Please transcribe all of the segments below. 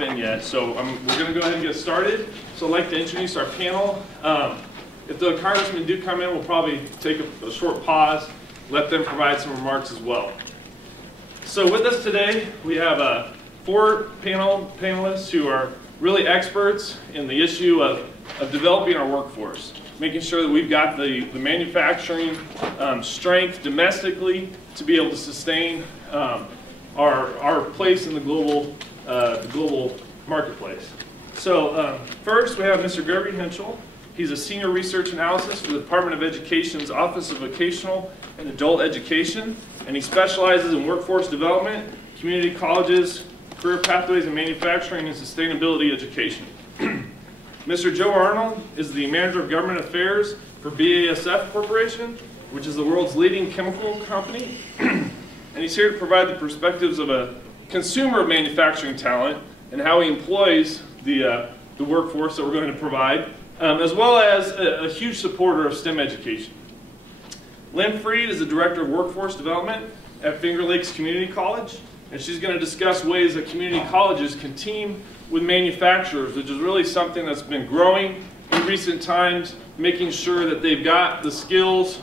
Yet, so we're going to go ahead and get started. So I'd like to introduce our panel. If the congressmen do come in, we'll probably take a short pause, let them provide some remarks as well. So with us today, we have four panelists who are really experts in the issue of developing our workforce, making sure that we've got the manufacturing strength domestically to be able to sustain our place in the global marketplace. So first we have Mr. Gregory Henschel. He's a senior research analyst for the Department of Education's Office of Vocational and Adult Education, and he specializes in workforce development, community colleges, career pathways, and manufacturing and sustainability education. Mr. Joe Arnold is the manager of government affairs for BASF Corporation, which is the world's leading chemical company, and he's here to provide the perspectives of a consumer of manufacturing talent and how he employs the workforce that we're going to provide, as well as a huge supporter of STEM education. Lynn Freed is the Director of Workforce Development at Finger Lakes Community College, and she's going to discuss ways that community colleges can team with manufacturers, which is really something that's been growing in recent times, making sure that they've got the skills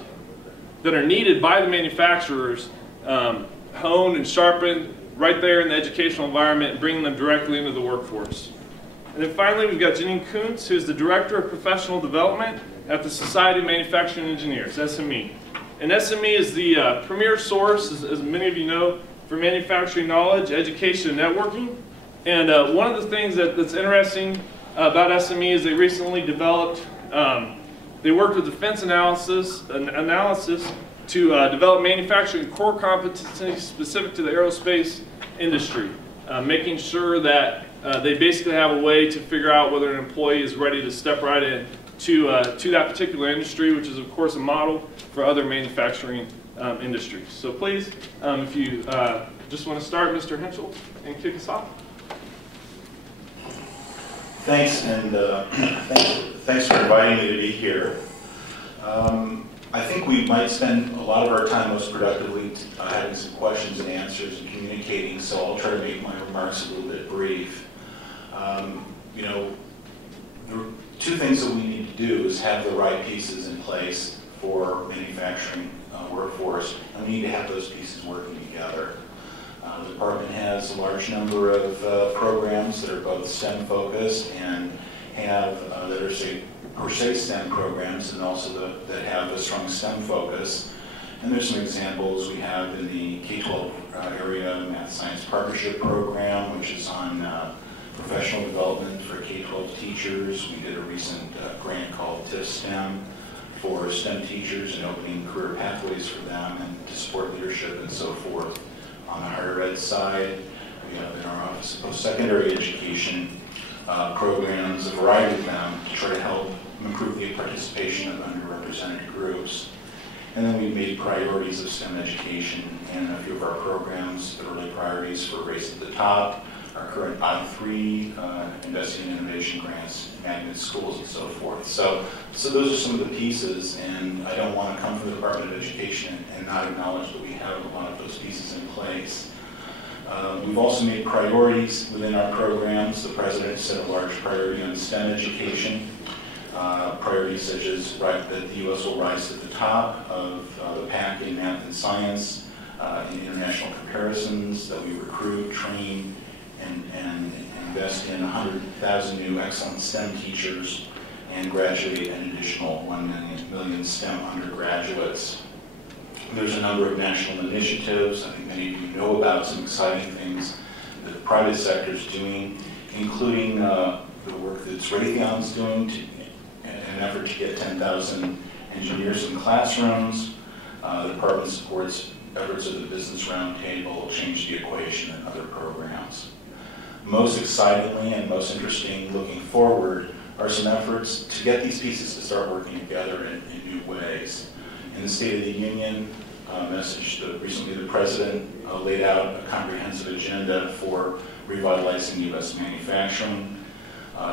that are needed by the manufacturers honed and sharpened right there in the educational environment and bringing them directly into the workforce. And then finally, we've got Janine Kuntz, who's the Director of Professional Development at the Society of Manufacturing Engineers, SME. And SME is the premier source, as many of you know, for manufacturing knowledge, education, and networking. And one of the things that's interesting about SME is they recently developed, they worked with Defense Analysis to develop manufacturing core competencies specific to the aerospace industry, making sure that they basically have a way to figure out whether an employee is ready to step right in to that particular industry, which is of course a model for other manufacturing industries. So please, if you just want to start, Mr. Henschel, and kick us off. Thanks, and thanks for inviting me to be here. I think we might spend a lot of our time most productively having some questions and answers and communicating, so I'll try to make my remarks a little bit brief. You know, the two things that we need to do is have the right pieces in place for manufacturing workforce, and we need to have those pieces working together. The department has a large number of programs that are both STEM focused and have that are per se STEM programs, and also that have a strong STEM focus. And there's some examples we have in the K-12 area, Math Science Partnership Program, which is on professional development for K-12 teachers. We did a recent grant called TIF STEM for STEM teachers and opening career pathways for them and to support leadership and so forth. On the higher ed side, we have in our Office of Post-Secondary Education programs, a variety of them, to try to help improve the participation of underrepresented groups. And then we've made priorities of STEM education in a few of our programs, the early priorities for Race to the Top, our current I3, Investing in Innovation Grants, magnet schools, and so forth. So those are some of the pieces, and I don't want to come from the Department of Education and not acknowledge that we have a lot of those pieces in place. We've also made priorities within our programs. The President set a large priority on STEM education. Priorities such as that the U.S. will rise to the top of the pack in math and science, in international comparisons, that we recruit, train, and invest in 100,000 new excellent STEM teachers and graduate an additional 1 million STEM undergraduates. There's a number of national initiatives. I think many of you know about some exciting things that the private sector is doing, including the work that Raytheon's doing in an effort to get 10,000 engineers in classrooms. The department supports efforts of the Business Roundtable, Change the Equation, and other programs. Most excitingly and most interesting looking forward are some efforts to get these pieces to start working together in new ways. In the State of the Union message, recently the President laid out a comprehensive agenda for revitalizing U.S. manufacturing,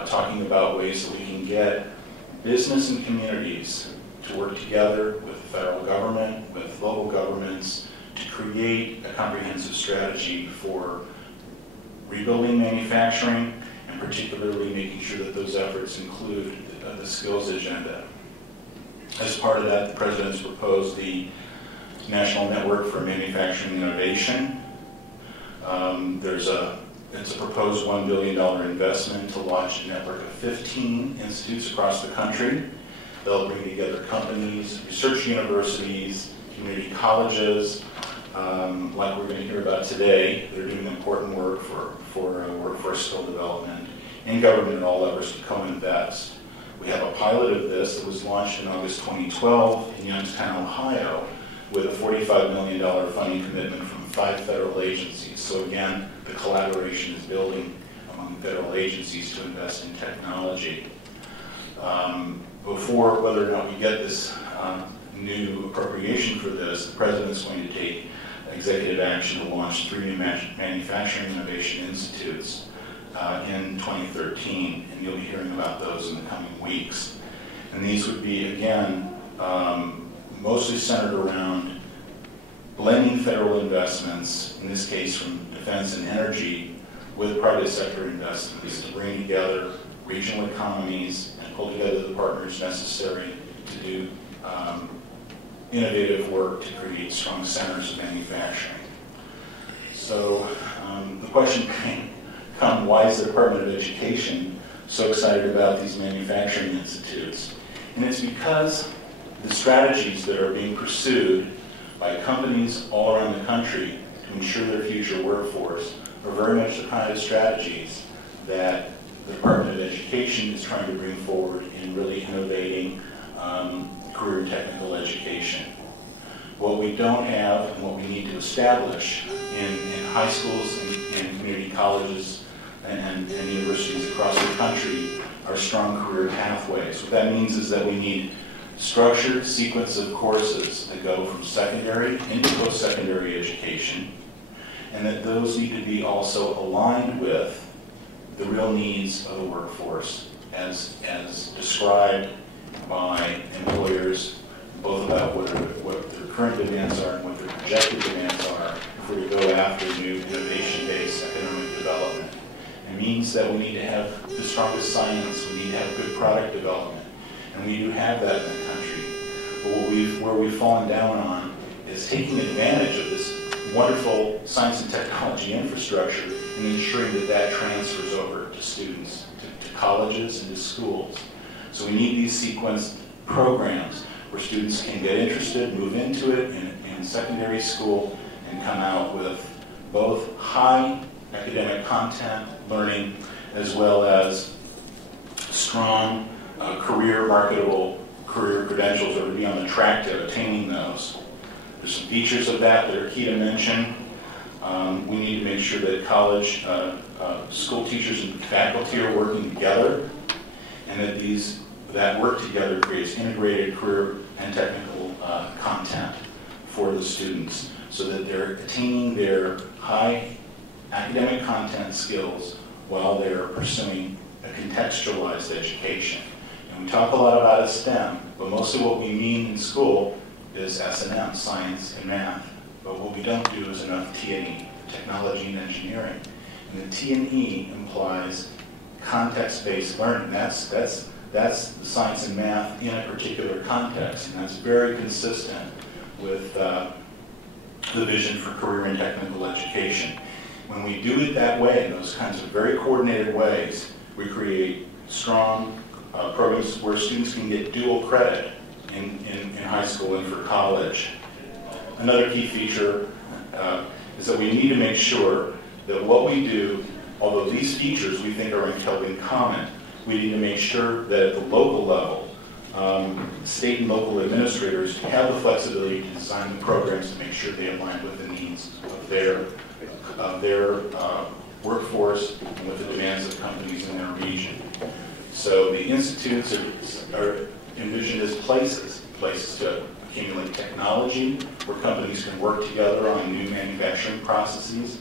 talking about ways that we can get business and communities to work together with the federal government, with local governments, to create a comprehensive strategy for rebuilding manufacturing, and particularly making sure that those efforts include the skills agenda. As part of that, the President's proposed the National Network for Manufacturing Innovation. It's a proposed $1 billion investment to launch a network of 15 institutes across the country. They'll bring together companies, research universities, community colleges, like we're going to hear about today. They're doing important work for workforce skill development, and government at all levels to co-invest. We have a pilot of this that was launched in August 2012 in Youngstown, Ohio, with a $45 million funding commitment from 5 federal agencies. So again, the collaboration is building among federal agencies to invest in technology. Before whether or not we get this new appropriation for this, the President's going to take executive action to launch 3 new manufacturing innovation institutes in 2013, and you'll be hearing about those in the coming weeks. And these would be, again, mostly centered around blending federal investments, in this case from defense and energy, with private sector investments to bring together regional economies and pull together the partners necessary to do innovative work to create strong centers of manufacturing. So the question can come, why is the Department of Education so excited about these manufacturing institutes? And it's because the strategies that are being pursued by companies all around the country to ensure their future workforce are very much the kind of strategies that the Department of Education is trying to bring forward in really innovating career and technical education. What we don't have and what we need to establish in high schools and community colleges and universities across the country are strong career pathways. What that means is that we need structured sequence of courses that go from secondary into post-secondary education, and that those need to be also aligned with the real needs of the workforce as described by employers, both about what their current demands are and what their projected demands are if we're to go after new innovation-based economic development. It means that we need to have the strongest science, we need to have good product development, and we do have that in the country. But where we've fallen down on is taking advantage of this wonderful science and technology infrastructure and ensuring that that transfers over to students, to colleges and to schools. So we need these sequenced programs where students can get interested, move into it in secondary school, and come out with both high academic content learning as well as strong marketable career credentials, or to be on the track to attaining those. There's some features of that are key to mention. We need to make sure that college school teachers and faculty are working together, and that work together creates integrated career and technical content for the students so that they're attaining their high academic content skills while they're pursuing a contextualized education. And we talk a lot about STEM, but mostly what we mean in school is S&M, science and math. But what we don't do is enough T&E, technology and engineering. And the T&E implies context-based learning. That's the science and math in a particular context, and that's very consistent with the vision for career and technical education. When we do it that way, in those kinds of very coordinated ways, we create strong programs where students can get dual credit in high school and for college. Another key feature is that we need to make sure that what we do, although these features we think are in common, we need to make sure that at the local level, state and local administrators have the flexibility to design the programs to make sure they align with the needs of their workforce and with the demands of companies in their region. So the institutes are envisioned as places to accumulate technology, where companies can work together on new manufacturing processes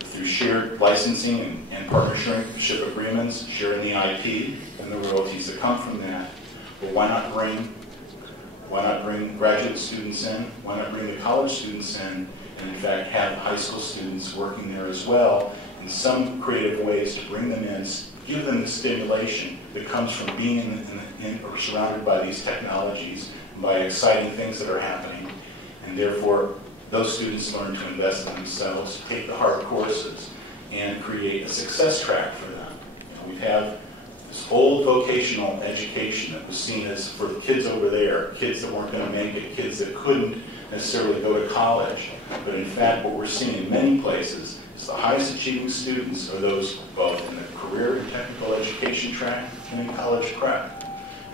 through shared licensing and partnership agreements, sharing the IP and the royalties that come from that. But why not bring graduate students in? Why not bring the college students in? And in fact, have high school students working there as well, in some creative ways to bring them in, give them the stimulation that comes from being or surrounded by these technologies, and by exciting things that are happening. And therefore, those students learn to invest in themselves, take the hard courses, and create a success track for them. We have this old vocational education that was seen as for the kids over there, kids that weren't going to make it, kids that couldn't necessarily go to college. But in fact, what we're seeing in many places is the highest achieving students are those both in the career and technical education track and in college prep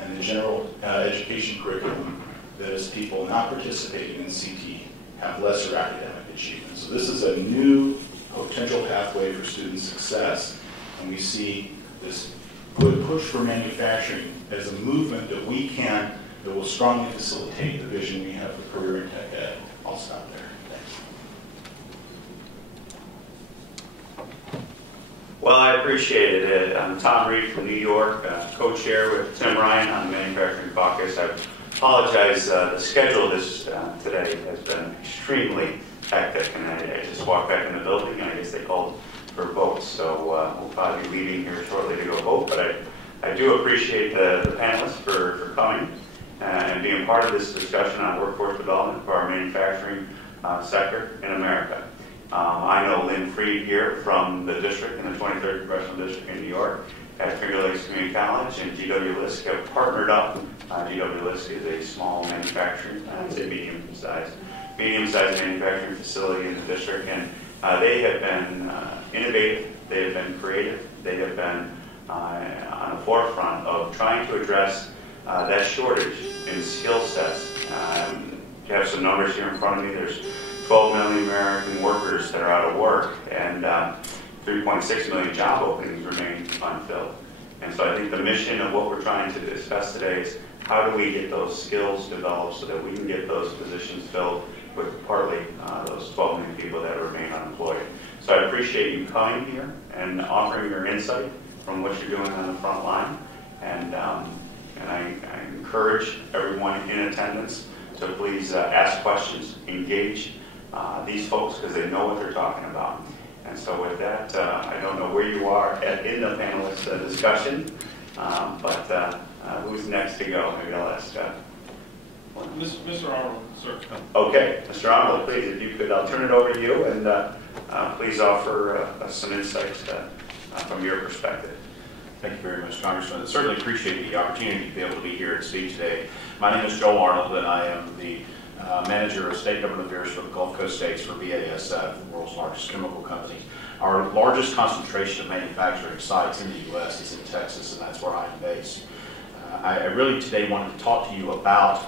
and the general education curriculum, that is people not participating in CT have lesser academic achievement. So this is a new potential pathway for student success, and we see this push for manufacturing as a movement that that will strongly facilitate the vision we have for career and tech ed. I'll stop there. Thanks. Well, I appreciate it. I'm Tom Reed from New York, co-chair with Tim Ryan on the Manufacturing Caucus. I apologize, the schedule of this today has been extremely hectic, and I just walked back in the building, and I guess they called for votes, so we'll probably be leaving here shortly to go vote, but I do appreciate the panelists for coming and being part of this discussion on workforce development for our manufacturing sector in America. I know Lynn Freed here from the district in the 23rd Congressional District in New York at Finger Lakes Community College, and GW Lisk have partnered up. GW Lisk is a small manufacturing, I'd say medium-sized manufacturing facility in the district, and they have been innovative, they have been creative, they have been on the forefront of trying to address that shortage in skill sets. You have some numbers here in front of me. There's 12 million American workers that are out of work, and 3.6 million job openings remain unfilled. And so I think the mission of what we're trying to discuss today is how do we get those skills developed so that we can get those positions filled with partly those 12 million people that remain unemployed. So I appreciate you coming here and offering your insight from what you're doing on the front line. And I encourage everyone in attendance to please ask questions, engage these folks because they know what they're talking about. And so with that, I don't know where you are in the panelist discussion, but who's next to go? Maybe I'll ask. Mr. Arnold, sir. Okay, Mr. Arnold, please, if you could, I'll turn it over to you, and please offer some insights from your perspective. Thank you very much, Congressman. I certainly appreciate the opportunity to be able to be here and speak today. My name is Joel Arnold, and I am the Manager of State Government Affairs for the Gulf Coast states for BASF, the world's largest chemical company. Our largest concentration of manufacturing sites in the U.S. is in Texas, and that's where I am based. I really today wanted to talk to you about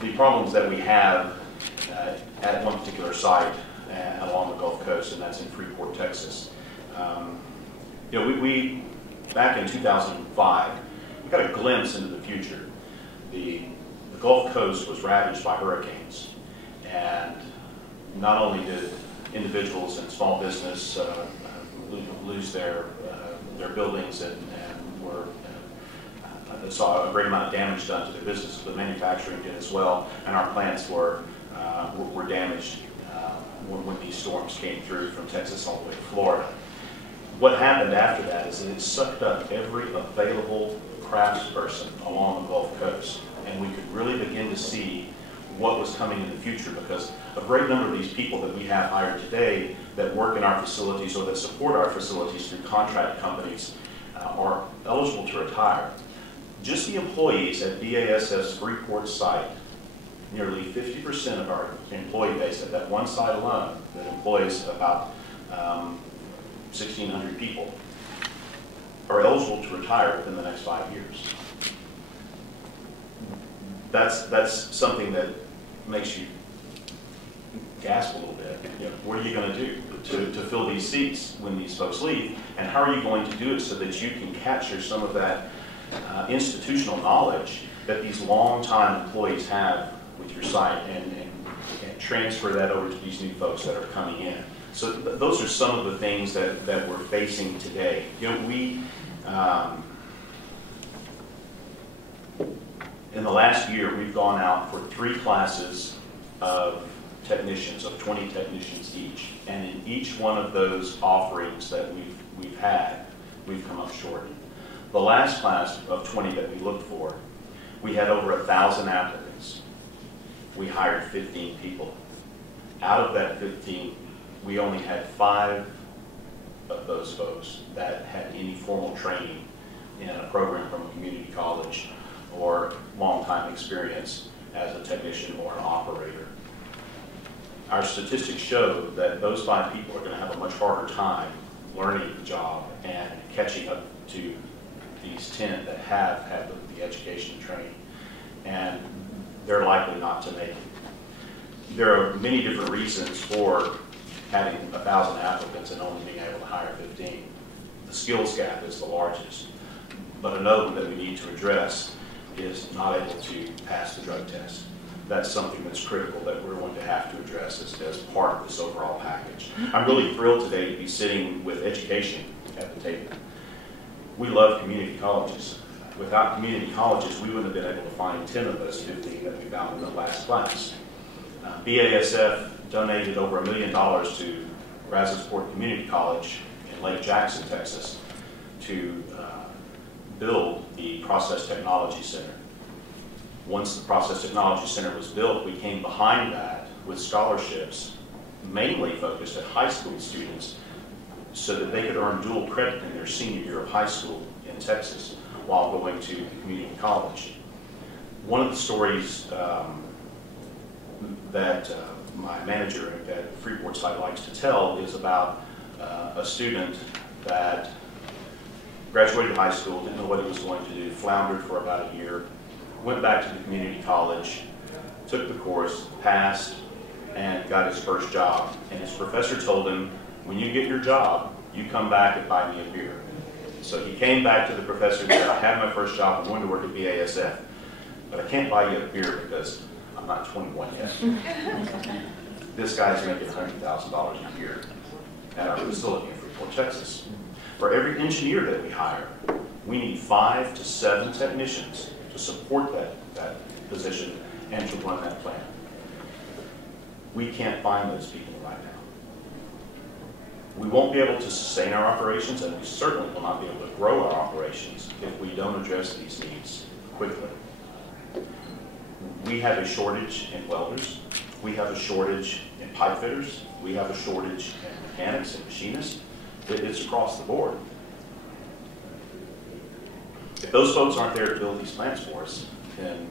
the problems that we have at one particular site along the Gulf Coast, and that's in Freeport, Texas. You know, we back in 2005, we got a glimpse into the future. The Gulf Coast was ravaged by hurricanes, and not only did individuals and small business lose their buildings and saw a great amount of damage done to their businesses, but manufacturing did as well, and our plants were damaged when these storms came through from Texas all the way to Florida. What happened after that is that it sucked up every available craftsperson along the Gulf Coast, and we could really begin to see what was coming in the future, because a great number of these people that we have hired today that work in our facilities or that support our facilities through contract companies are eligible to retire. Just the employees at BASF's Freeport site, nearly 50% of our employee base at that one site alone that employs about 1,600 people, are eligible to retire within the next 5 years. That's something that makes you gasp a little bit. You know, what are you going to do to fill these seats when these folks leave, and how are you going to do it so that you can capture some of that institutional knowledge that these long-time employees have with your site and transfer that over to these new folks that are coming in. So those are some of the things that we're facing today. You know, we in the last year, we've gone out for 3 classes of technicians, of 20 technicians each. And in each one of those offerings that we've had, we've come up short. The last class of 20 that we looked for, we had over 1,000 applicants. We hired 15 people. Out of that 15, we only had 5 of those folks that had any formal training in a program from a community college or long-time experience as a technician or an operator. Our statistics show that those 5 people are going to have a much harder time learning the job and catching up to these 10 that have had the education and training, and they're likely not to make it. There are many different reasons for having 1,000 applicants and only being able to hire 15. The skills gap is the largest, but another one that we need to address is not able to pass the drug test. That's something that's critical that we're going to have to address as part of this overall package. I'm really thrilled today to be sitting with education at the table. We love community colleges. Without community colleges, we wouldn't have been able to find 10 of those 15 that we found in the last class. BASF donated over $1 million to Brazosport Community College in Lake Jackson, Texas, to build the Process Technology Center. Once the Process Technology Center was built, we came behind that with scholarships, mainly focused at high school students, so that they could earn dual credit in their senior year of high school in Texas while going to the community college. One of the stories that my manager at Freeport site likes to tell is about a student that graduated high school, didn't know what he was going to do, floundered for about a year, went back to the community college, took the course, passed, and got his first job. And his professor told him, when you get your job, you come back and buy me a beer. So he came back to the professor and said, I have my first job, I'm going to work at BASF, but I can't buy you a beer because I'm not 21 yet. This guy's making $100,000 a year at our facility in Freeport, Texas. For every engineer that we hire, we need 5 to 7 technicians to support that position and to run that plant. We can't find those people right now. We won't be able to sustain our operations, and we certainly will not be able to grow our operations if we don't address these needs quickly. We have a shortage in welders. We have a shortage in pipe fitters. We have a shortage in mechanics and machinists. It's across the board. If those folks aren't there to build these plants for us, then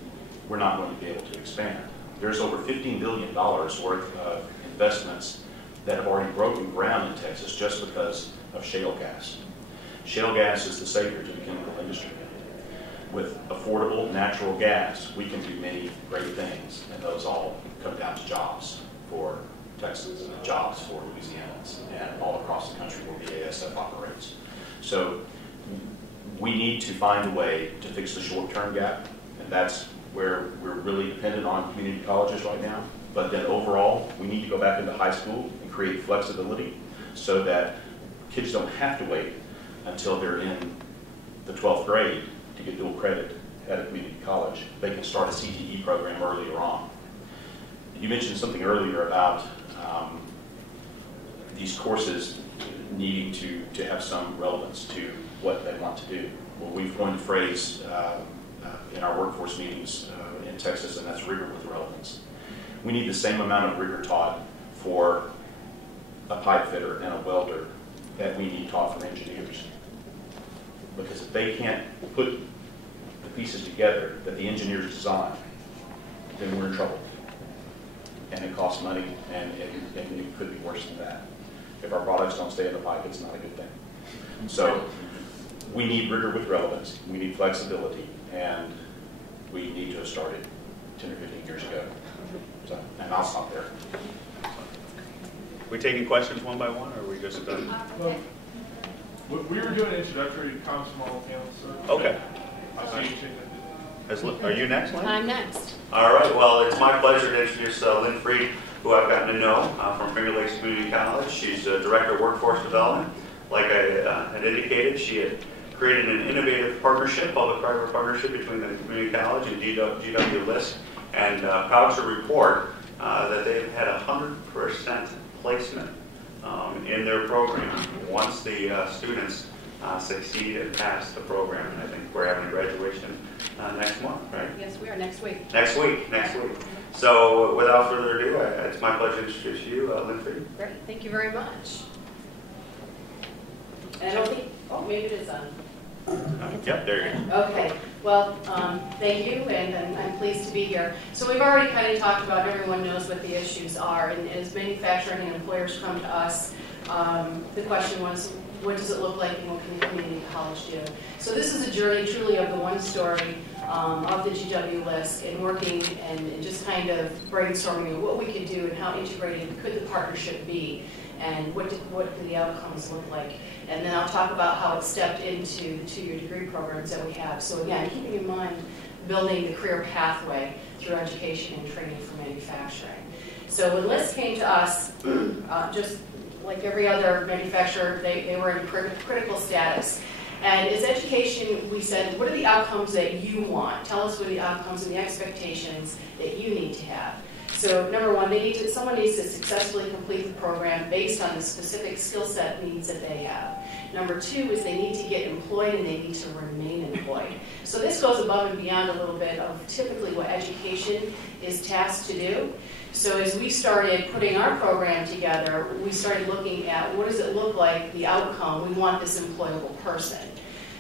we're not going to be able to expand. There's over $15 billion worth of investments that have already broken ground in Texas just because of shale gas. Shale gas is the savior to the chemical industry. With affordable natural gas, we can do many great things, and those all come down to jobs for Texans and jobs for Louisianans and all across the country where BASF operates. So we need to find a way to fix the short-term gap, and that's where we're really dependent on community colleges right now. But then overall, we need to go back into high school and create flexibility so that kids don't have to wait until they're in the 12th grade to get dual credit at a community college. They can start a CTE program earlier on. You mentioned something earlier about these courses needing to have some relevance to what they want to do. Well, we've coined a phrase in our workforce meetings in Texas, and that's rigor with relevance. We need the same amount of rigor taught for a pipe fitter and a welder that we need taught for engineers. Because if they can't put the pieces together that the engineers design, then we're in trouble. And it costs money, and it could be worse than that. If our products don't stay in the pipe, it's not a good thing. So we need rigor with relevance, we need flexibility, and we need to have started 10 or 15 years ago. So, and I'll stop there. We taking questions one by one, or are we just done? Well, we were doing introductory comments from all panels, sir. Okay. I see you shaking it. Are you next, Lynn? I'm next. All right. Well, it's my pleasure to introduce Lynn Freed, who I've gotten to know from Finger Lakes Community College. She's Director of Workforce Development. Like I had indicated, she had created an innovative partnership, public-private partnership between the community college and GW List, and proud to report that they've had 100% placement in their program once the students succeed and pass the program. And I think we're having graduation next month, right? Yes, we are next week. Next week. So without further ado, it's my pleasure to introduce you, Lynn. Great, thank you very much. And I don't think, oh, maybe it is on. Yep, there you go. Okay, well, thank you, and I'm pleased to be here. So we've already kind of talked about, everyone knows what the issues are, and as manufacturing and employers come to us, the question was, what does it look like and what can the community college do? So this is a journey truly of the one story of the GW list, and working and just kind of brainstorming what we could do and how integrated could the partnership be, and what do the outcomes look like. And then I'll talk about how it stepped into the two-year degree programs that we have. So again, keeping in mind building the career pathway through education and training for manufacturing. So when LIST came to us, just like every other manufacturer, they were in critical status. And as education, we said, what are the outcomes that you want? Tell us what are the outcomes and the expectations that you need to have. So number one, someone needs to successfully complete the program based on the specific skill set needs that they have. Number two is they need to get employed and they need to remain employed. So this goes above and beyond a little bit of typically what education is tasked to do. So as we started putting our program together, we started looking at what does it look like, the outcome, we want this employable person.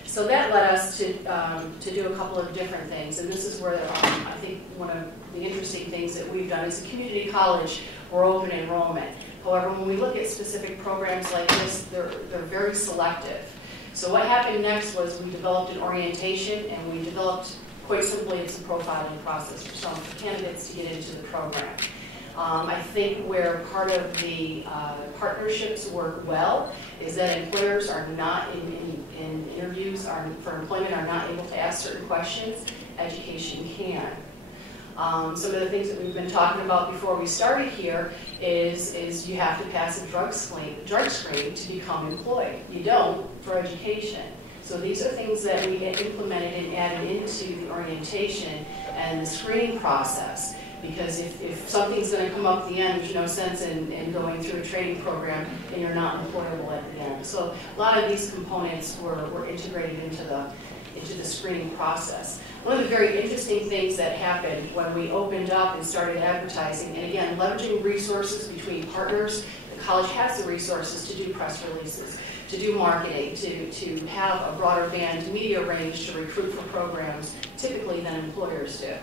So that led us to do a couple of different things, and this is where I think one of the interesting things that we've done is a community college, we're open enrollment. However, when we look at specific programs like this, they're very selective. So what happened next was we developed an orientation, and we developed, quite simply, it's a profiling process for some candidates to get into the program. I think where part of the partnerships work well is that employers are not in interviews for employment are not able to ask certain questions. Education can. Some of the things that we've been talking about before we started here is you have to pass a drug screen to become employed. You don't for education. So these are things that we implemented and added into the orientation and the screening process. Because if something's going to come up at the end, there's no sense in going through a training program and you're not employable at the end. So a lot of these components were integrated into the screening process. One of the very interesting things that happened when we opened up and started advertising, and again, leveraging resources between partners, the college has the resources to do press releases, to do marketing, to have a broader band media range to recruit for programs, typically than employers do.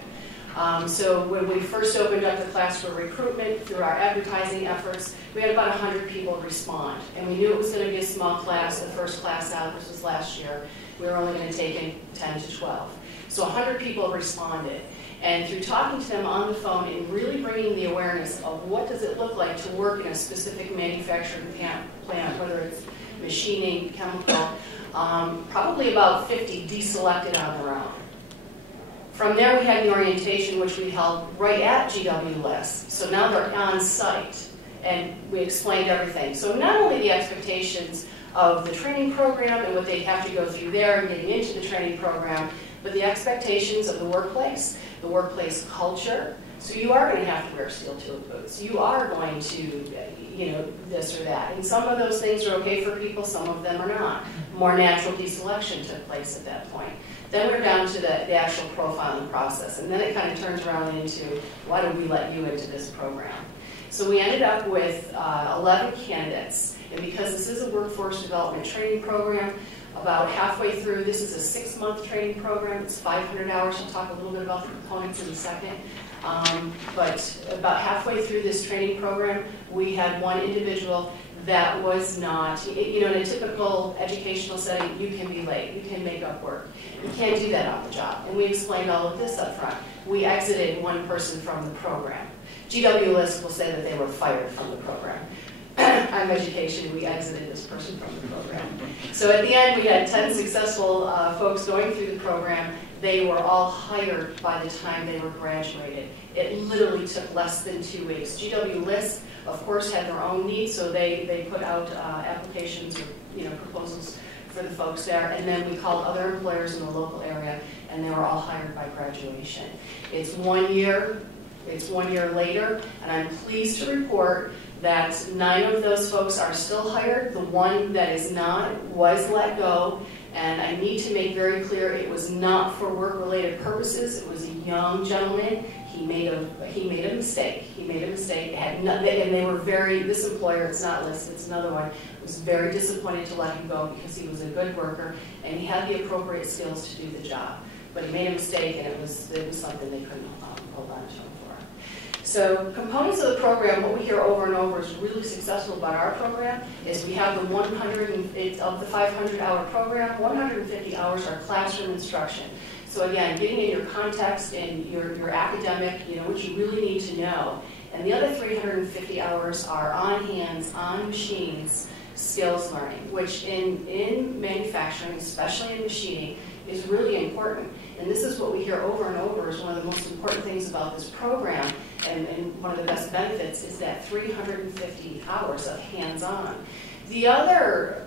So when we first opened up the class for recruitment through our advertising efforts, we had about 100 people respond. And we knew it was going to be a small class, the first class out, this was last year. We were only going to take in 10 to 12. So 100 people responded. And through talking to them on the phone and really bringing the awareness of what does it look like to work in a specific manufacturing plant, whether it's machining, chemical, probably about 50 deselected on their own. From there, we had the orientation, which we held right at GW List. So now they're on site, and we explained everything. So not only the expectations of the training program and what they have to go through there and getting into the training program, but the expectations of the workplace culture. So you are going to have to wear steel-toed boots. You are going to, this or that. And some of those things are okay for people, some of them are not. More natural deselection took place at that point. Then we're down to the actual profiling process, and then it kind of turns around into, why did we let you into this program? So we ended up with 11 candidates, and because this is a workforce development training program, about halfway through, this is a 6-month training program, it's 500 hours, I'll talk a little bit about the components in a second. But about halfway through this training program, we had one individual that was not, in a typical educational setting, you can be late, you can make up work. You can't do that on the job. And we explained all of this up front. We exited one person from the program. GW List will say that they were fired from the program. I'm education, we exited this person from the program. So at the end, we had 10 successful folks going through the program. They were all hired by the time they were graduated. It literally took less than 2 weeks. GW List, of course, had their own needs, so they put out applications or proposals for the folks there, and then we called other employers in the local area, and they were all hired by graduation. It's 1 year It's 1 year later, and I'm pleased to report that 9 of those folks are still hired. The one that is not was let go, and I need to make very clear it was not for work-related purposes. It was a young gentleman. He made a mistake. He made a mistake. It had nothing, and they were very, this employer, it's not listed, it's another one, was very disappointed to let him go because he was a good worker and he had the appropriate skills to do the job. But he made a mistake, and it was something they couldn't hold on to him for. So components of the program, what we hear over and over is really successful about our program is we have the 100, of the 500-hour program, 150 hours are classroom instruction. So again, getting in your context and your academic, what you really need to know. And the other 350 hours are on hands, on machines, skills learning, which in manufacturing, especially in machining, is really important. And this is what we hear over and over is one of the most important things about this program, and one of the best benefits is that 350 hours of hands-on. The other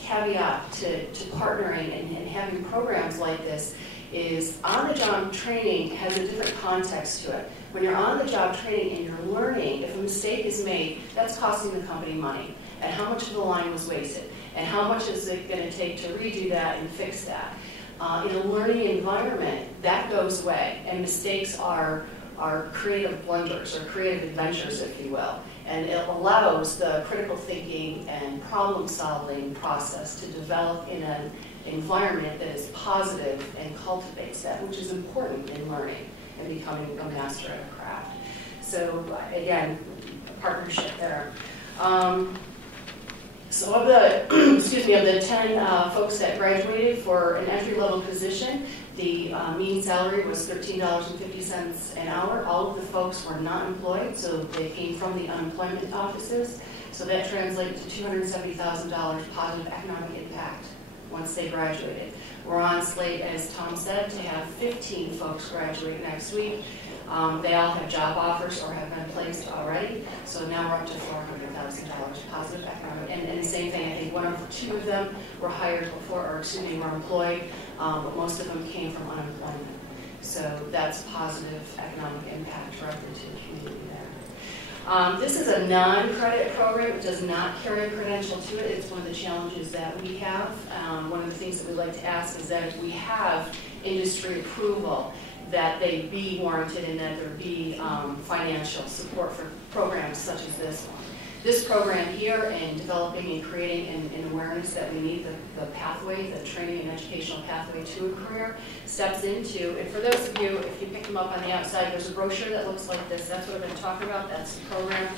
caveat to partnering and having programs like this is on-the-job training has a different context to it. When you're on-the-job training and you're learning, if a mistake is made, that's costing the company money. And how much of the line was wasted? And how much is it going to take to redo that and fix that? In a learning environment, that goes away, and mistakes are creative blunders or creative adventures, if you will. And it allows the critical thinking and problem-solving process to develop in an environment that is positive and cultivates that, which is important in learning and becoming a master at a craft. So again, a partnership there. So of the, excuse me, of the 10 folks that graduated for an entry-level position, the mean salary was $13.50 an hour. All of the folks were not employed, so they came from the unemployment offices. So that translates to $270,000 positive economic impact once they graduated. We're on slate, as Tom said, to have 15 folks graduate next week. They all have job offers or have been placed already. So now we're up to $400,000 positive economic. And the same thing, I think 1 or 2 of them were hired before, or excuse me, were employed, but most of them came from unemployment. So that's positive economic impact directly to the community there. This is a non-credit program. It does not carry a credential to it. It's one of the challenges that we have. One of the things that we'd like to ask is that if we have industry approval, that they be warranted and that there be financial support for programs such as this one. This program here in developing and creating an awareness that we need the pathway, the training and educational pathway to a career, steps into, and for those of you, if you pick them up on the outside, there's a brochure that looks like this. That's what I've been talking about. That's the program.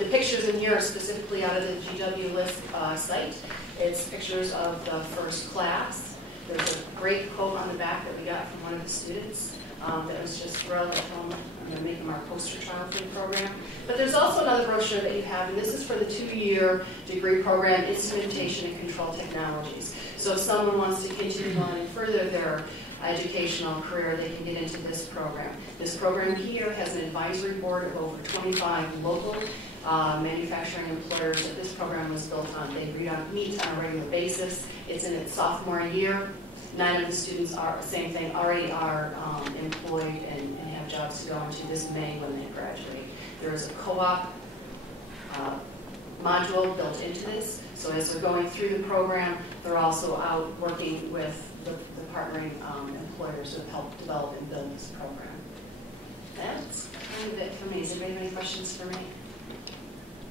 The pictures in here are specifically out of the GW List site. It's pictures of the first class. There's a great quote on the back that we got from one of the students. That was just thrilled at home. I'm going to make them our poster child for the program. But there's also another brochure that you have, and this is for the 2-year degree program, Instrumentation and Control Technologies. So if someone wants to continue on and further their educational career, they can get into this program. This program here has an advisory board of over 25 local manufacturing employers that this program was built on. They meet on a regular basis. It's in its sophomore year. 9 of the students are, same thing, already are employed and have jobs to go into this May when they graduate. There is a co-op module built into this, so as they're going through the program, they're also out working with the partnering employers that help develop and build this program. That's kind of it for me. Does anybody have any questions for me?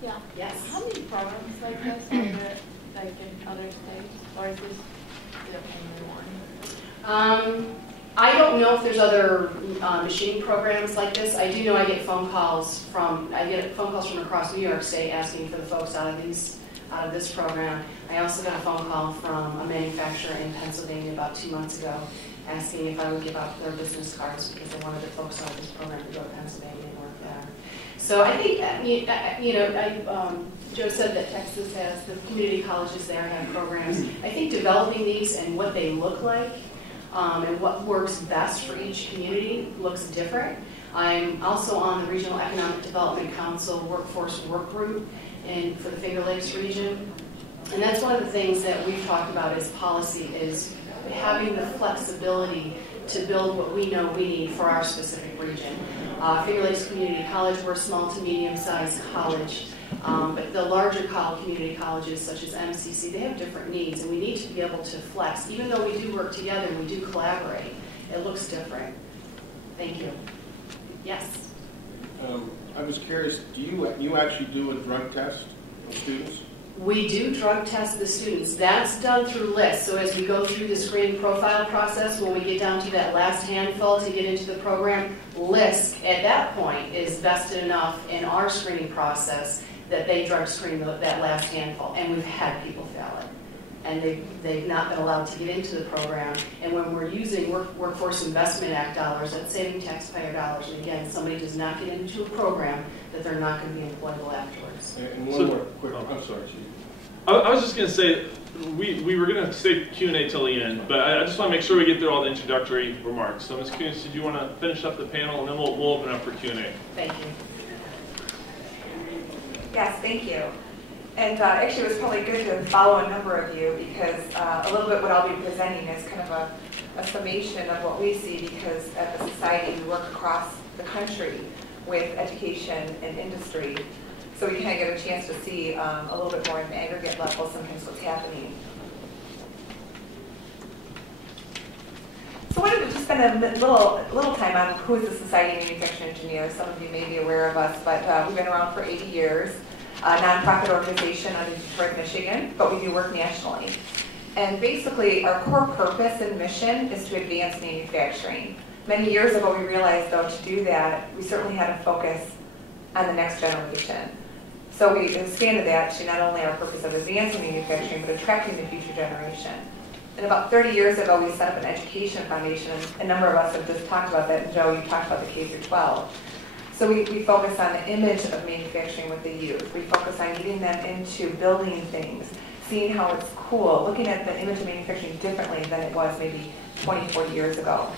Yeah. Yes. How many programs like this are there, like in other states, or is this the only one? I don't know if there's other machining programs like this. I do know I get phone calls from across New York State asking for the folks out of this program. I also got a phone call from a manufacturer in Pennsylvania about 2 months ago asking if I would give out their business cards because they wanted the folks out of this program to go to Pennsylvania and work there. So I think, Joe said that Texas has, the community colleges there have programs. I think developing these and what they look like and what works best for each community looks different. I'm also on the Regional Economic Development Council Workforce Work Group for the Finger Lakes region. And that's one of the things that we've talked about as policy, is having the flexibility to build what we know we need for our specific region. Finger Lakes Community College, we're a small to medium-sized college, but the larger community colleges such as MCC, they have different needs, and we need to be able to flex. Even though we do work together and we do collaborate, it looks different. Thank you. Yes? I was curious, do you actually do a drug test of students? We do drug test the students. That's done through lists. So as we go through the screening profile process, when we get down to that last handful to get into the program, list at that point is vested enough in our screening process that they drug screen that last handful. And we've had people fail it. And they've not been allowed to get into the program. And when we're using Workforce Investment Act dollars, that's saving taxpayer dollars. And again, somebody does not get into a program that they're not going to be employable afterwards. And one more quick, I'm sorry, Chief. I was just going to say, we were going to save Q&A till the end, but I just want to make sure we get through all the introductory remarks. So Ms. Kunis, did you want to finish up the panel, and then we'll open up for Q&A. Thank you. Yes, thank you. And actually, it was probably good to follow a number of you, because a little bit what I'll be presenting is kind of a summation of what we see, because at the society we work across the country with education and industry. So we kind of get a chance to see a little bit more at an aggregate level sometimes what's happening. So I wanted to just spend a little time on who is the Society of Manufacturing Engineers. Some of you may be aware of us, but we've been around for 80 years. A nonprofit organization out of Detroit, Michigan, but we do work nationally. And basically, our core purpose and mission is to advance manufacturing. Many years ago, we realized, though, to do that, we certainly had to focus on the next generation. So we expanded that to not only our purpose of advancing manufacturing, but attracting the future generation. And about 30 years ago, we set up an education foundation, and a number of us have just talked about that, and Joe, you talked about the K through 12. So we focus on the image of manufacturing with the youth. We focus on getting them into building things, seeing how it's cool, looking at the image of manufacturing differently than it was maybe 20, 40 years ago.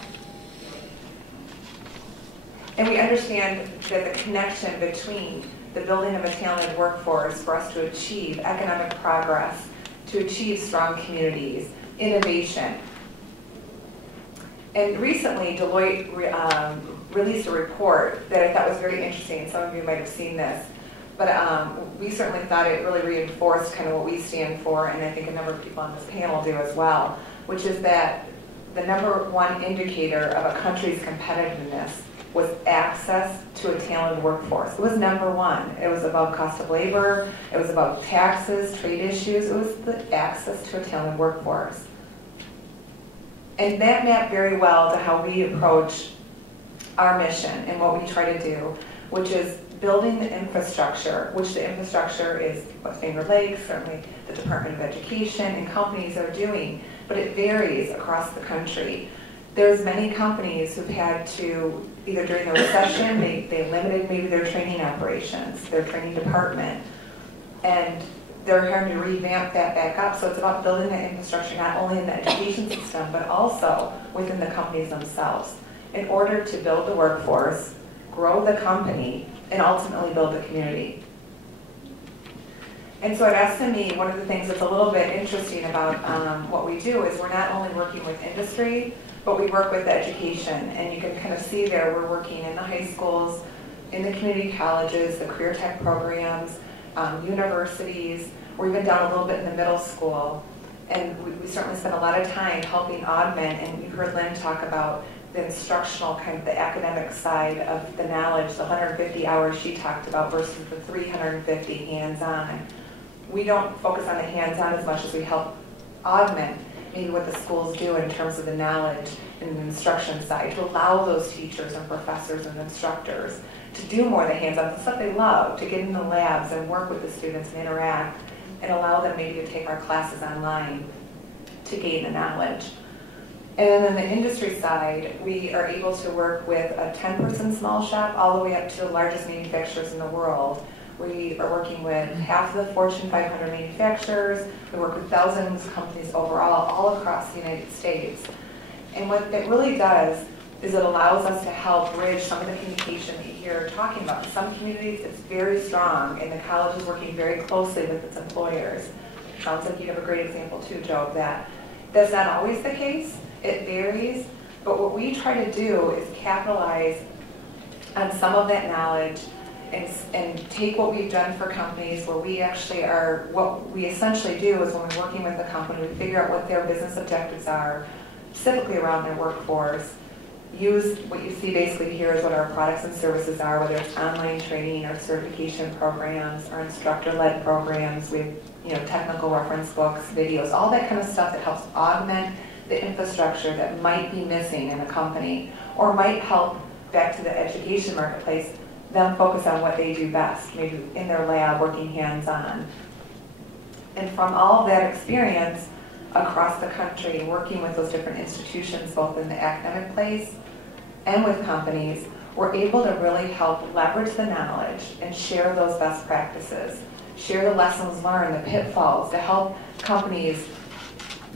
And we understand that the connection between the building of a talented workforce for us to achieve economic progress, to achieve strong communities, innovation. And recently, Deloitte released a report that I thought was very interesting. Some of you might have seen this. But we certainly thought it really reinforced kind of what we stand for, and I think a number of people on this panel do as well, which is that the #1 indicator of a country's competitiveness was access to a talented workforce. It was #1. It was about cost of labor. It was about taxes, trade issues. It was the access to a talented workforce. And that mapped very well to how we approach our mission and what we try to do, which is building the infrastructure, which the infrastructure is what Finger Lakes, certainly the Department of Education, and companies are doing, but it varies across the country. There's many companies who've had to, either during the recession, they limited maybe their training operations, their training department, and they're having to revamp that back up. So it's about building that infrastructure not only in the education system, but also within the companies themselves, in order to build the workforce, grow the company, and ultimately build the community. And so at SME, one of the things that's a little bit interesting about what we do is we're not only working with industry, but we work with education. And you can kind of see there we're working in the high schools, in the community colleges, the career tech programs, universities. We're even down a little bit in the middle school. And we certainly spend a lot of time helping augment, and you heard Lynn talk about the instructional, kind of the academic side of the knowledge, the 150 hours she talked about versus the 350 hands-on. We don't focus on the hands-on as much as we help augment maybe what the schools do in terms of the knowledge and the instruction side, to allow those teachers and professors and instructors to do more of the hands-on, the stuff they love, to get in the labs and work with the students and interact, and allow them maybe to take our classes online to gain the knowledge. And then on the industry side, we are able to work with a 10-person small shop all the way up to the largest manufacturers in the world. We are working with half of the Fortune 500 manufacturers. We work with thousands of companies overall, all across the United States. And what it really does is it allows us to help bridge some of the communication that you hear talking about. In some communities, it's very strong, and the college is working very closely with its employers. sounds like you have a great example too, Joe, of that. That's not always the case. It varies. But what we try to do is capitalize on some of that knowledge and take what we've done for companies where we actually are, what we essentially do is when we're working with a company, we figure out what their business objectives are, specifically around their workforce. Use what you see basically here is what our products and services are, whether it's online training or certification programs or instructor-led programs with technical reference books, videos, all that kind of stuff that helps augment the infrastructure that might be missing in a company or might help back to the education marketplace, them focus on what they do best, maybe in their lab working hands-on. And from all of that experience across the country, working with those different institutions, both in the academic place and with companies, we're able to really help leverage the knowledge and share those best practices, share the lessons learned, the pitfalls, to help companies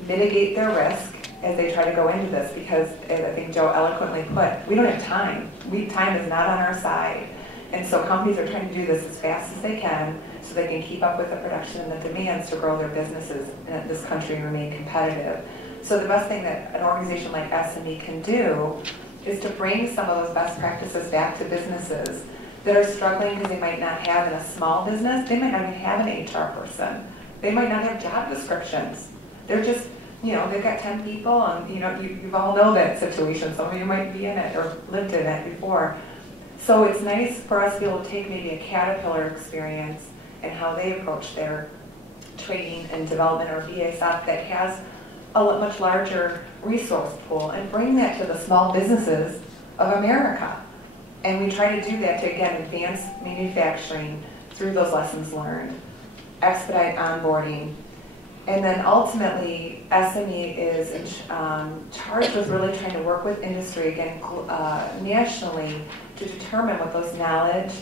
mitigate their risk as they try to go into this, because as I think Joe eloquently put, we don't have time. Time is not on our side. And so companies are trying to do this as fast as they can so they can keep up with the production and the demands to grow their businesses in this country and remain competitive. So the best thing that an organization like SME can do is to bring some of those best practices back to businesses that are struggling because they might not have in a small business, they might not even have an HR person. They might not have job descriptions. They're just, they've got 10 people and, you all know that situation. Some of you might be in it or lived in it before. So it's nice for us to be able to take maybe a Caterpillar experience and how they approach their training and development or BASF that has a much larger resource pool and bring that to the small businesses of America. And we try to do that to, again, advance manufacturing through those lessons learned, expedite onboarding, and then ultimately SME is charged with really trying to work with industry, again, nationally, to determine what those knowledge,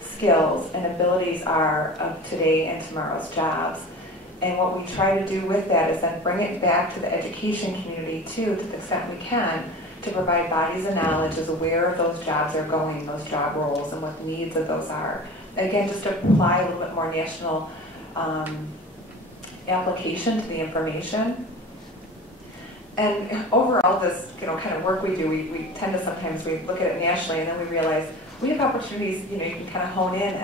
skills, and abilities are of today and tomorrow's jobs. And what we try to do with that is then bring it back to the education community too, to the extent we can, to provide bodies of knowledge as where those jobs are going, those job roles, and what the needs of those are. Again, just to apply a little bit more national application to the information. And overall, this kind of work we do, we tend to sometimes we look at it nationally and then we realize we have opportunities, you can kind of hone in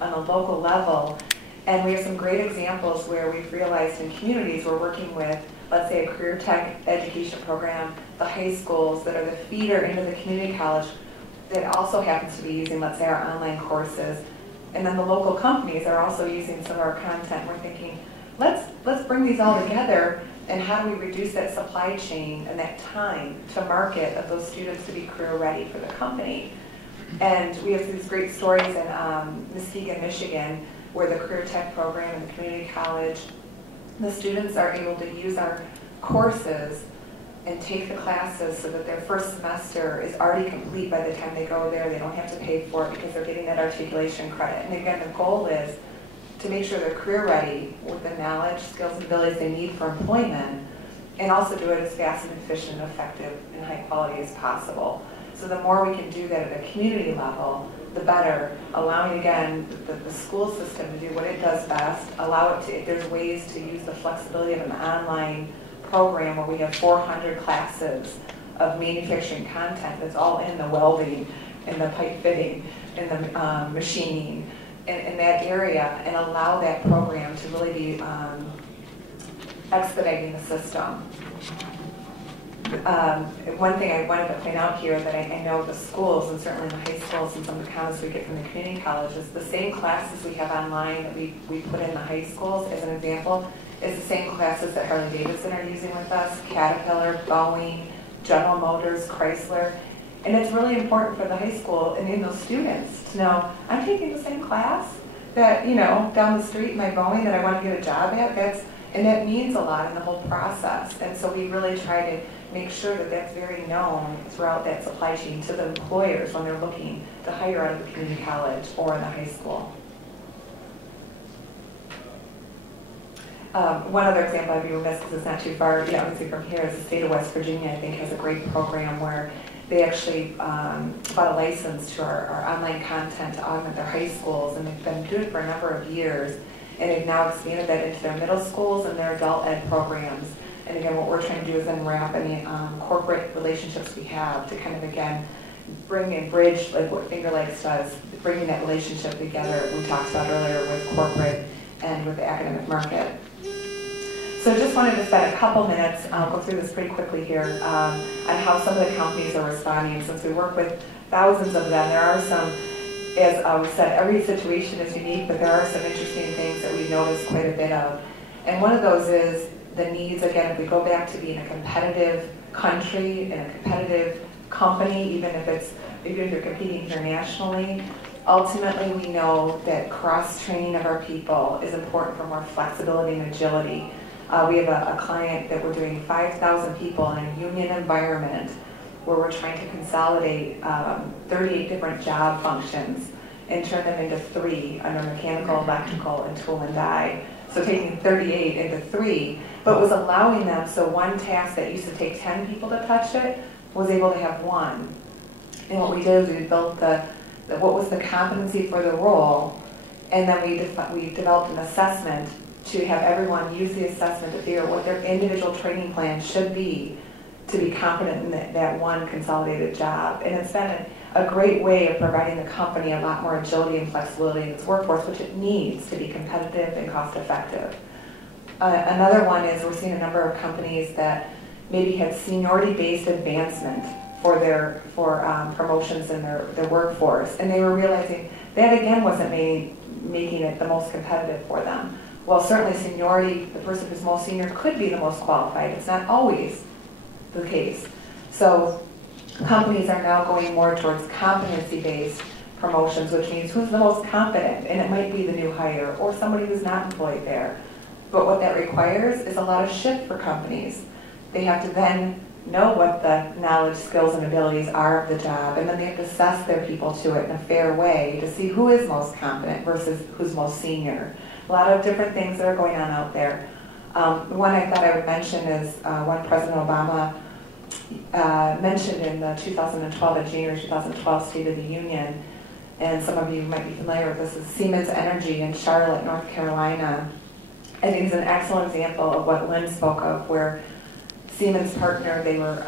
on a local level. And we have some great examples where we've realized in communities we're working with, let's say, a career tech education program, the high schools that are the feeder into the community college that also happens to be using, let's say, our online courses. And then the local companies are also using some of our content. We're thinking, let's bring these all together, and how do we reduce that supply chain and that time to market of those students to be career ready for the company. And we have these great stories in Muskegon, Michigan, where the career tech program and the community college, the students are able to use our courses and take the classes so that their first semester is already complete by the time they go there. They don't have to pay for it because they're getting that articulation credit. And again, the goal is to make sure they're career ready with the knowledge, skills, and abilities they need for employment, and also do it as fast and efficient and effective and high quality as possible. So the more we can do that at a community level, the better, allowing, again, the school system to do what it does best, allow it to, if there's ways to use the flexibility of an online program where we have 400 classes of manufacturing content that's all in the welding, in the pipe fitting, in the machining, in that area, and allow that program to really be expediting the system. One thing I wanted to point out here that I know the schools, and certainly the high schools and some of the comments we get from the community colleges, the same classes we have online that we put in the high schools, as an example, is the same classes that Harley-Davidson are using with us, Caterpillar, Boeing, General Motors, Chrysler. And it's really important for the high school and in those students to know, I'm taking the same class that, down the street, my Boeing that I want to get a job at, and that means a lot in the whole process. And so we really try to make sure that that's very known throughout that supply chain to the employers when they're looking to hire out of the community college or in the high school. One other example I'd be remiss because it's not too far, obviously from here, is the state of West Virginia, I think, has a great program where they actually bought a license to our online content to augment their high schools, and they've been doing it for a number of years. and they've now expanded that into their middle schools and their adult ed programs. And again, what we're trying to do is unwrap any corporate relationships we have to kind of, again, bring and bridge, like what Finger Lakes does, bringing that relationship together we talked about earlier with corporate and with the academic market. So just wanted to spend a couple minutes, I'll go through this pretty quickly here, on how some of the companies are responding. Since we work with thousands of them, there are some, as we said, every situation is unique, but there are some interesting things that we've noticed quite a bit of. And one of those is the needs, again, if we go back to being a competitive country and a competitive company, even if you're competing internationally, ultimately we know that cross-training of our people is important for more flexibility and agility. We have a client that we're doing 5,000 people in a union environment where we're trying to consolidate 38 different job functions and turn them into 3 under mechanical, electrical, and tool and die. So taking 38 into 3, but was allowing them, so one task that used to take 10 people to touch it was able to have 1. And what we did is we built what was the competency for the role, and then we developed an assessment to have everyone use the assessment to figure out what their individual training plan should be to be competent in that one consolidated job. And it's been a great way of providing the company a lot more agility and flexibility in its workforce, which it needs to be competitive and cost effective. Another one is we're seeing a number of companies that maybe had seniority-based advancement for promotions in their workforce, and they were realizing that again wasn't making it the most competitive for them. Well, certainly seniority, the person who's most senior could be the most qualified. It's not always the case. So companies are now going more towards competency-based promotions, which means who's the most competent, and it might be the new hire or somebody who's not employed there. But what that requires is a lot of shift for companies. They have to then know what the knowledge, skills, and abilities are of the job, and then they have to assess their people to it in a fair way to see who is most competent versus who's most senior. A lot of different things that are going on out there. One I thought I would mention is one President Obama mentioned in the January 2012 State of the Union, and some of you might be familiar with this, is Siemens Energy in Charlotte, North Carolina. I think it's an excellent example of what Lynn spoke of, where Siemens partnered, they were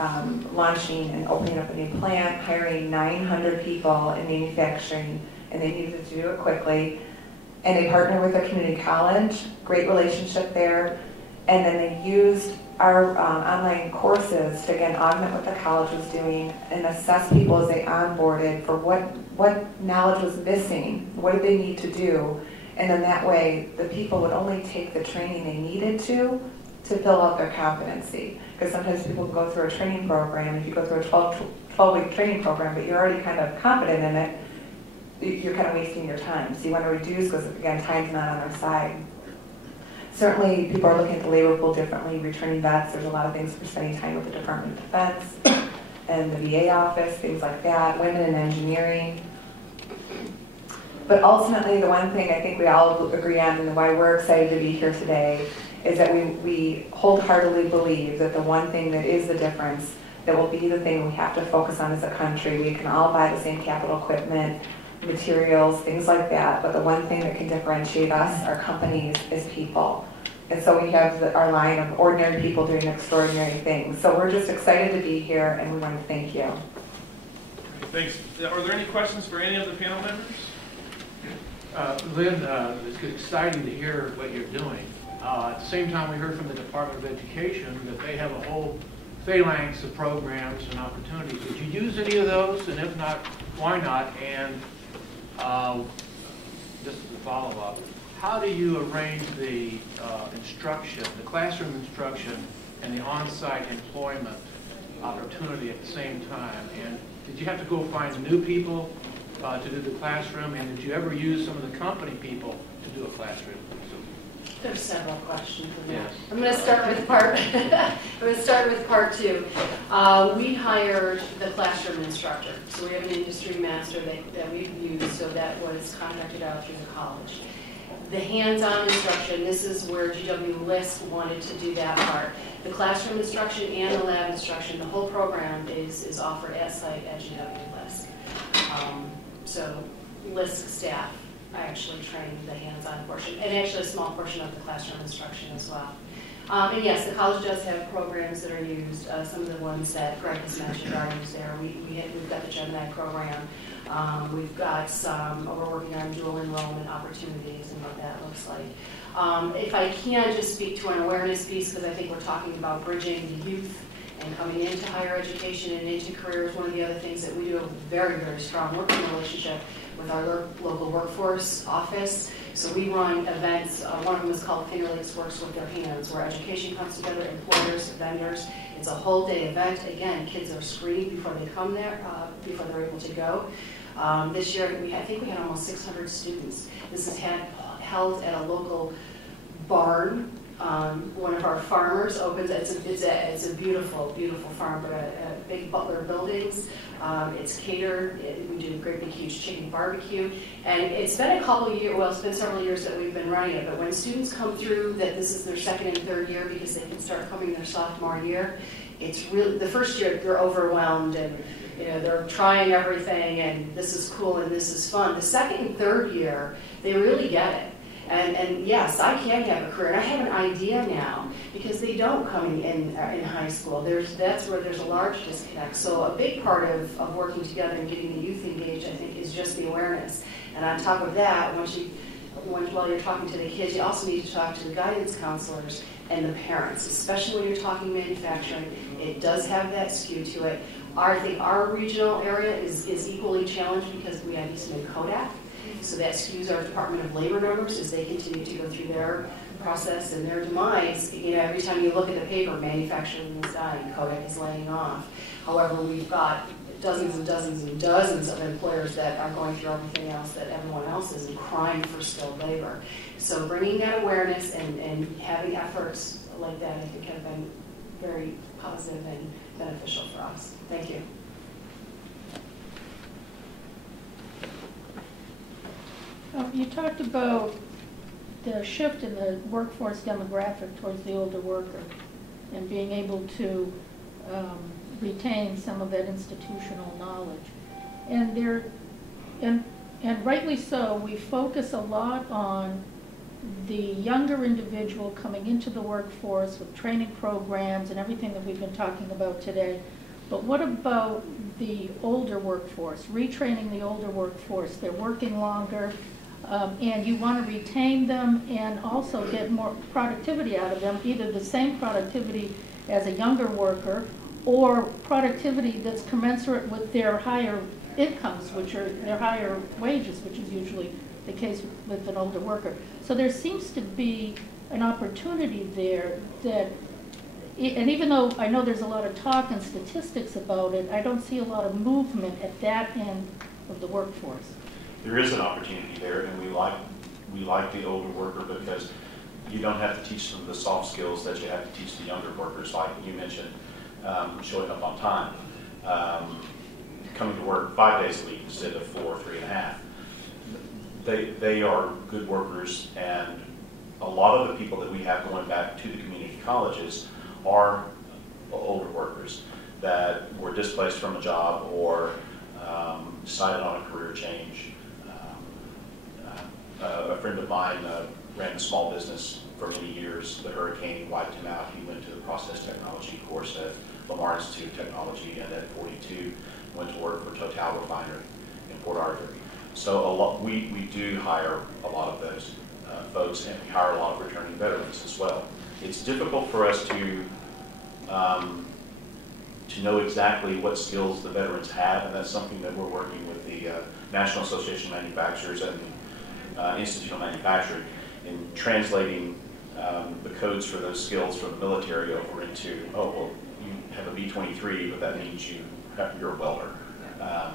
launching and opening up a new plant, hiring 900 people in manufacturing, and they needed to do it quickly. And they partnered with a community college, great relationship there, and then they used our online courses to again augment what the college was doing and assess people as they onboarded for what knowledge was missing, what did they need to do, and then that way the people would only take the training they needed to fill out their competency. Because sometimes people go through a training program, if you go through a 12-week training program, but you're already kind of competent in it, you're kind of wasting your time. So you want to reduce because, again, time's not on our side. Certainly, people are looking at the labor pool differently. Returning vets, there's a lot of things for spending time with the Department of Defense and the VA office, things like that, women in engineering. But ultimately, the one thing I think we all agree on and why we're excited to be here today is that we wholeheartedly believe that the one thing that is the difference, that will be the thing we have to focus on as a country, we can all buy the same capital equipment, materials, things like that, but the one thing that can differentiate us, our companies, is people. And so we have our line of ordinary people doing extraordinary things. So we're just excited to be here, and we want to thank you. Thanks. Are there any questions for any of the panel members? Lynn, it's exciting to hear what you're doing. At the same time, we heard from the Department of Education that they have a whole phalanx of programs and opportunities. Did you use any of those? And if not, why not? And just as a follow-up, how do you arrange the instruction, the classroom instruction, and the on-site employment opportunity at the same time? And did you have to go find new people to do the classroom? And did you ever use some of the company people to do a classroom? There's several questions in there. Yes. I'm going to start with part. I'm going to start with part 2. We hired the classroom instructor, so we have an industry master that we've used. So that was contracted out through the college. The hands-on instruction. This is where GW LISC wanted to do that part. The classroom instruction and the lab instruction. The whole program is offered at site at GW LISC. So LISC staff I actually train the hands-on portion, and actually a small portion of the classroom instruction as well. And yes, the college does have programs that are used. Some of the ones that Greg has mentioned are used there. We've got the Gemini program. We've got some, we're working on dual enrollment opportunities and what that looks like. If I can just speak to an awareness piece, because I think we're talking about bridging the youth and coming into higher education and into careers. One of the other things that we do a very, very strong working relationship with our local workforce office. So we run events. One of them is called Finger Lakes Works with Their Hands, where education comes together, employers, vendors. It's a whole day event. Again, kids are screened before they come there, before they're able to go. This year, I think we had almost 600 students. This is held at a local barn. One of our farmers opens. It's a beautiful, beautiful farm, but a big Butler buildings. It's catered. We do a great big huge chicken barbecue, and it's been a couple of years. Well, it's been several years that we've been running it. But when students come through, that this is their second and third year because they can start coming their sophomore year. It's really the first year they're overwhelmed and they're trying everything and this is cool and this is fun. The second and third year they really get it. And yes, I can have a career, and I have an idea now, because they don't come in high school. That's where there's a large disconnect. So a big part of working together and getting the youth engaged, I think, is just the awareness. And on top of that, while you're talking to the kids, you also need to talk to the guidance counselors and the parents, especially when you're talking manufacturing. It does have that skew to it. I think our regional area is equally challenged because we have Eastman Kodak. So that skews our Department of Labor numbers as they continue to go through their process and their demise. Every time you look at the paper, manufacturing is dying, Kodak is laying off. However, we've got dozens and dozens and dozens of employers that are going through everything else that everyone else is and crying for skilled labor. So bringing that awareness and having efforts like that, I think, have been very positive and beneficial for us. Thank you. You talked about the shift in the workforce demographic towards the older worker and being able to retain some of that institutional knowledge. And rightly so, we focus a lot on the younger individual coming into the workforce with training programs and everything that we've been talking about today. But what about the older workforce, retraining the older workforce? They're working longer, and you want to retain them and also get more productivity out of them, either the same productivity as a younger worker or productivity that's commensurate with their higher incomes, which are their higher wages, which is usually the case with an older worker. So there seems to be an opportunity there that, and even though I know there's a lot of talk and statistics about it, I don't see a lot of movement at that end of the workforce. There is an opportunity there, and we like the older worker because you don't have to teach them the soft skills that you have to teach the younger workers, like you mentioned, showing up on time, coming to work 5 days a week instead of 4, 3.5. They are good workers, and a lot of the people that we have going back to the community colleges are older workers that were displaced from a job or decided on a career change. A friend of mine ran a small business for many years. The hurricane wiped him out. He went to the process technology course at Lamar Institute of Technology, and at 42 went to work for Total Refinery in Port Arthur. So we do hire a lot of those folks, and we hire a lot of returning veterans as well. It's difficult for us to know exactly what skills the veterans have, and that's something that we're working with the National Association of Manufacturers and the Institute of Manufacturing in translating the codes for those skills from the military over into, oh, well, you have a B-23, but that means you're a welder.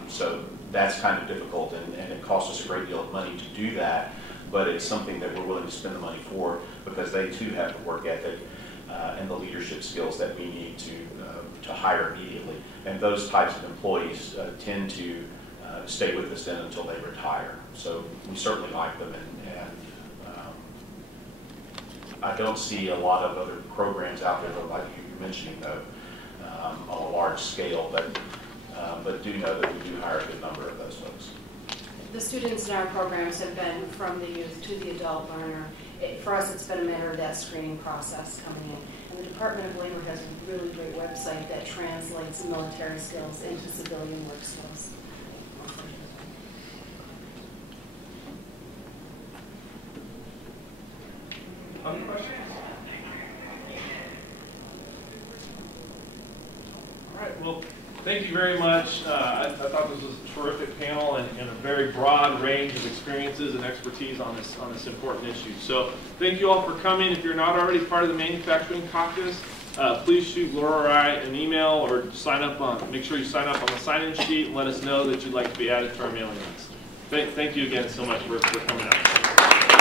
So that's kind of difficult, and it costs us a great deal of money to do that, but it's something that we're willing to spend the money for because they too have the work ethic and the leadership skills that we need to hire immediately. And those types of employees tend to stay with us then until they retire. So we certainly like them, and I don't see a lot of other programs out there like you're mentioning, though, on a large scale, but do know that we do hire a good number of those folks. the students in our programs have been from the youth to the adult learner. For us, it's been a matter of that screening process coming in. And the Department of Labor has a really great website that translates military skills into civilian work skills. Other questions? All right, well, thank you very much. I thought this was a terrific panel and a very broad range of experiences and expertise on this important issue. So thank you all for coming. If you're not already part of the Manufacturing Caucus, please shoot Laura or I an email or make sure you sign up on the sign-in sheet and let us know that you'd like to be added to our mailing list. Thank you again so much for coming out.